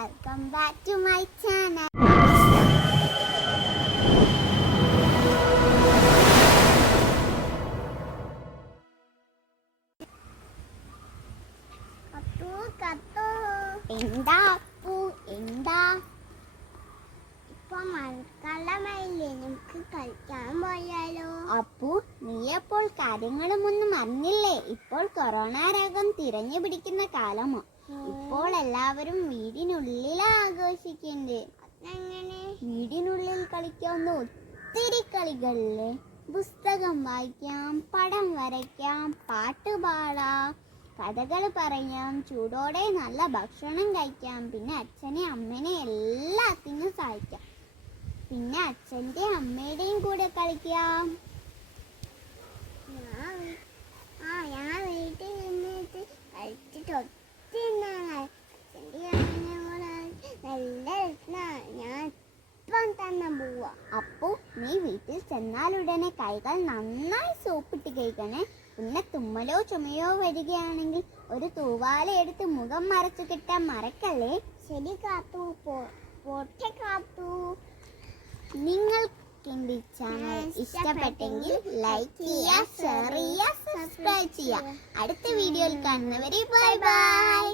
Welcome back to my channel. എന്താ അപ്പു, എന്താ? ഇപ്പൊ മഴക്കാലമായില്ലേ, നമുക്ക് കളിക്കാൻ പോയാലോ? അപ്പു, നീ അപ്പോൾ കാര്യങ്ങളുമൊന്നും അറിഞ്ഞില്ലേ? ഇപ്പോൾ കൊറോണ രോഗം തിരഞ്ഞു പിടിക്കുന്ന കാലമോ. ഇപ്പോൾ എല്ലാവരും വീടിനുള്ളിൽ ആഘോഷിക്കുന്നുണ്ട്. വീടിനുള്ളിൽ കളിക്കാവുന്ന ഒത്തിരി കളികളില്ലേ. പുസ്തകം വായിക്കാം, പടം വരയ്ക്കാം, പാട്ട് പാടാം, കഥകൾ പറയാം, ചൂടോടെ നല്ല ഭക്ഷണം കഴിക്കാം, പിന്നെ അച്ഛനെ അമ്മേനെ എല്ലാത്തിനും സഹായിക്കാം, പിന്നെ അച്ഛൻ്റെ അമ്മയുടെയും കൂടെ കളിക്കാം. ഞാൻ വീട്ടിൽ നിന്നിട്ട് കളിച്ചിട്ട് ഞാൻ ഇപ്പം തന്നെ പോവാ. അപ്പോ നീ വീട്ടിൽ ചെന്നാലുടനെ കൈകൾ നന്നായി സോപ്പിട്ട് കഴിക്കണേ. പിന്നെ തുമ്മലോ ചുമയോ വരികയാണെങ്കിൽ ഒരു തൂവാല എടുത്ത് മുഖം മറച്ചു കിട്ടാൻ മറക്കല്ലേ. ശരി കാത്തു, പോട്ടെ കാത്തു. നിങ്ങൾക്ക് എന്റെ ചാനൽ ഇഷ്ടപ്പെട്ടെങ്കിൽ ലൈക്ക് ചെയ്യുക, ഷെയർ ചെയ്യുക, സബ്സ്ക്രൈബ് ചെയ്യുക. അടുത്ത വീഡിയോയിൽ കാണുന്നവരെ ബൈ ബൈ.